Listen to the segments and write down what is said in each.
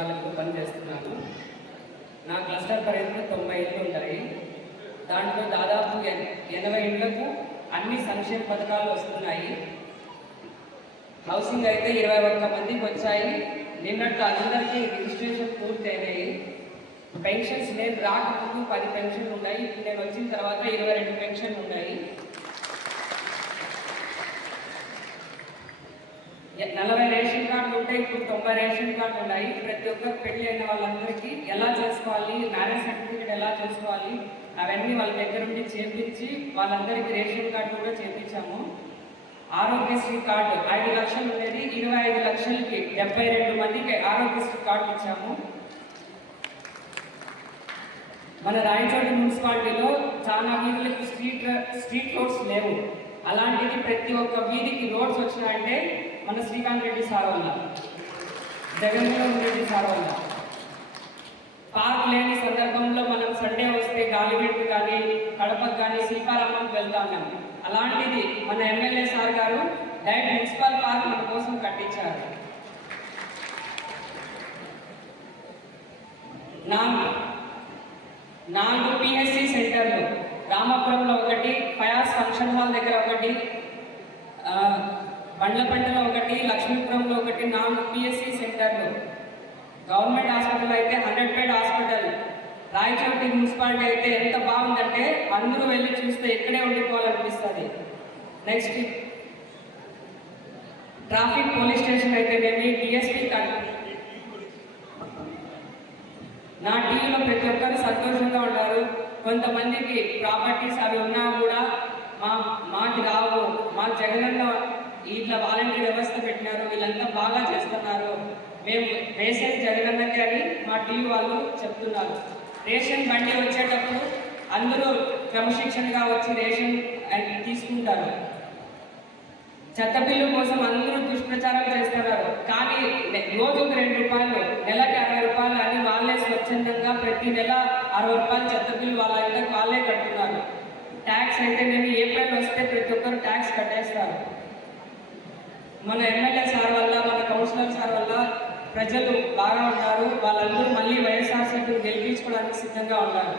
సచివాలయంలో పనిచేస్తున్నాను నా క్లస్టర్ పరిధిలో తొంభై ఇళ్ళు ఉంటాయి దాంట్లో దాదాపు ఎనభై ఇళ్ళకు అన్ని సంక్షేమ పథకాలు వస్తున్నాయి. హౌసింగ్ అయితే ఇరవై ఒక్క మందికి వచ్చాయి. నిన్నట్టు అందరికీ రిజిస్ట్రేషన్ పూర్తయినాయి. పెన్షన్స్ నేను రాకముందు పది పెన్షన్లు ఉన్నాయి. ఇప్పుడు నేను వచ్చిన తర్వాత ఇరవై రెండు పెన్షన్లు ఉన్నాయి. నలభై రేషన్ ఇప్పుడు తొంభై రేషన్ కార్డులు ఉన్నాయి. ప్రతి ఒక్కరు పెళ్ళి అయిన వాళ్ళందరికీ ఎలా చేసుకోవాలి మ్యారేజ్ సర్టిఫికేట్ ఎలా చేసుకోవాలి అవన్నీ వాళ్ళ దగ్గర ఉండి చేపించి వాళ్ళందరికీ రేషన్ కార్డు కూడా చేపించాము. ఆరోగ్యశ్రీ కార్డు ఐదు లక్షలు ఉండేది. ఇరవై ఐదు లక్షలకి డెబ్బై రెండు మందికి ఆరోగ్యశ్రీ కార్డు ఇచ్చాము. మన రాయచోటి మున్సిపాలిటీలో చాలా వీధులకు స్ట్రీట్ స్ట్రీట్ రోడ్స్ లేవు. అలాంటిది ప్రతి ఒక్క వీధికి రోడ్స్ వచ్చినాయంటే మన శ్రీకాంత్ రెడ్డి సార్ వల్ల. జగన్మోహన్ రెడ్డి సార్ వల్ల. పార్క్ లేని సందర్భంలో మనం సండే వస్తే గాలివెట్టు కానీ కడపకు కానీ సీతారామం వెళ్తాం మేము. అలాంటిది మన ఎమ్మెల్యే సార్ గారు డైరెక్ట్ మున్సిపల్ పార్క్ మన కోసం కట్టించారు. నా నాలుగు పిఎస్సి సెంటర్లు. రామాపురంలో ఒకటి ఫయాస్ ఫంక్షన్ హాల్ దగ్గర ఒకటి బండ్లపంటలో ఒకటి లక్ష్మీపురంలో ఒకటి నాలుగు పిఎస్సి సెంటర్లు. గవర్నమెంట్ హాస్పిటల్ అయితే hundred bed hospital. Rayachoti municipality అయితే ఎంత బాగుందంటే అందరూ వెళ్ళి చూస్తే ఇక్కడే ఉండిపోవాలనిపిస్తుంది. నెక్స్ట్ ట్రాఫిక్ పోలీస్ స్టేషన్ అయితేనేమి డిఎస్పీ నా టీంలో ప్రతి ఒక్కరు సంతోషంగా ఉన్నారు. కొంతమందికి ప్రాపర్టీస్ అవి ఉన్నా కూడా మా మాకు రావు. మాకు జగనన్న ఇట్లా మేము రేషన్ జగనన్నకి అని మా టీవీ వాళ్ళు చెప్తున్నారు. రేషన్ బండి వచ్చేటప్పుడు అందరూ క్రమశిక్షణగా వచ్చి రేషన్ తీసుకుంటారు. చెత్త బిల్లు కోసం అందరూ దుష్ప్రచారం చేస్తున్నారు. కానీ రోజుకు రెండు రూపాయలు నెలకి అరవై రూపాయలు అని వాళ్ళే స్వచ్ఛందంగా ప్రతి నెల అరవై రూపాయలు చెత్త బిల్లు వాళ్ళ ఇంటికి వాళ్ళే కట్టున్నారు ట్యాక్స్ అయితే నేను ఏప్రిల్ వస్తే ప్రతి ఒక్కరు ట్యాక్స్ కట్టేస్తారు. మన ఎమ్మెల్యే సార్ వల్ల మన కౌన్సిలర్ సార్ వల్ల ప్రజలు బాగా ఉన్నారు. వాళ్ళందరూ మళ్ళీ వైఎస్ఆర్సీపీని గెలిపించుకోవడానికి సిద్ధంగా ఉన్నారు.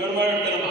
ఎవరు